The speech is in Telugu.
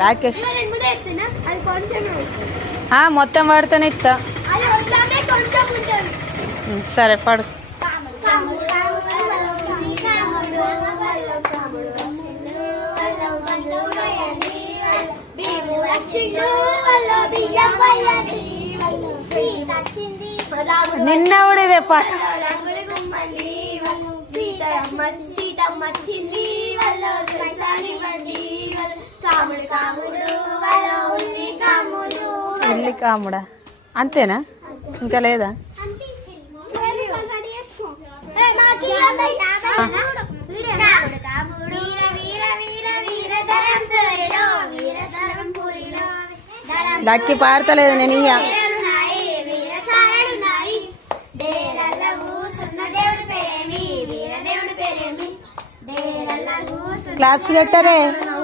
రాకేష్ మొత్తం పడితేనే ఇస్తా. సరే పడు. నిన్న కూడా ఇదే పాట. ఉల్లి కాముడా అంతేనా, ఇంకా లేదా? దక్కి పాడతలేదు నేను. ఇయ్య క్లాప్స్ కట్టారే.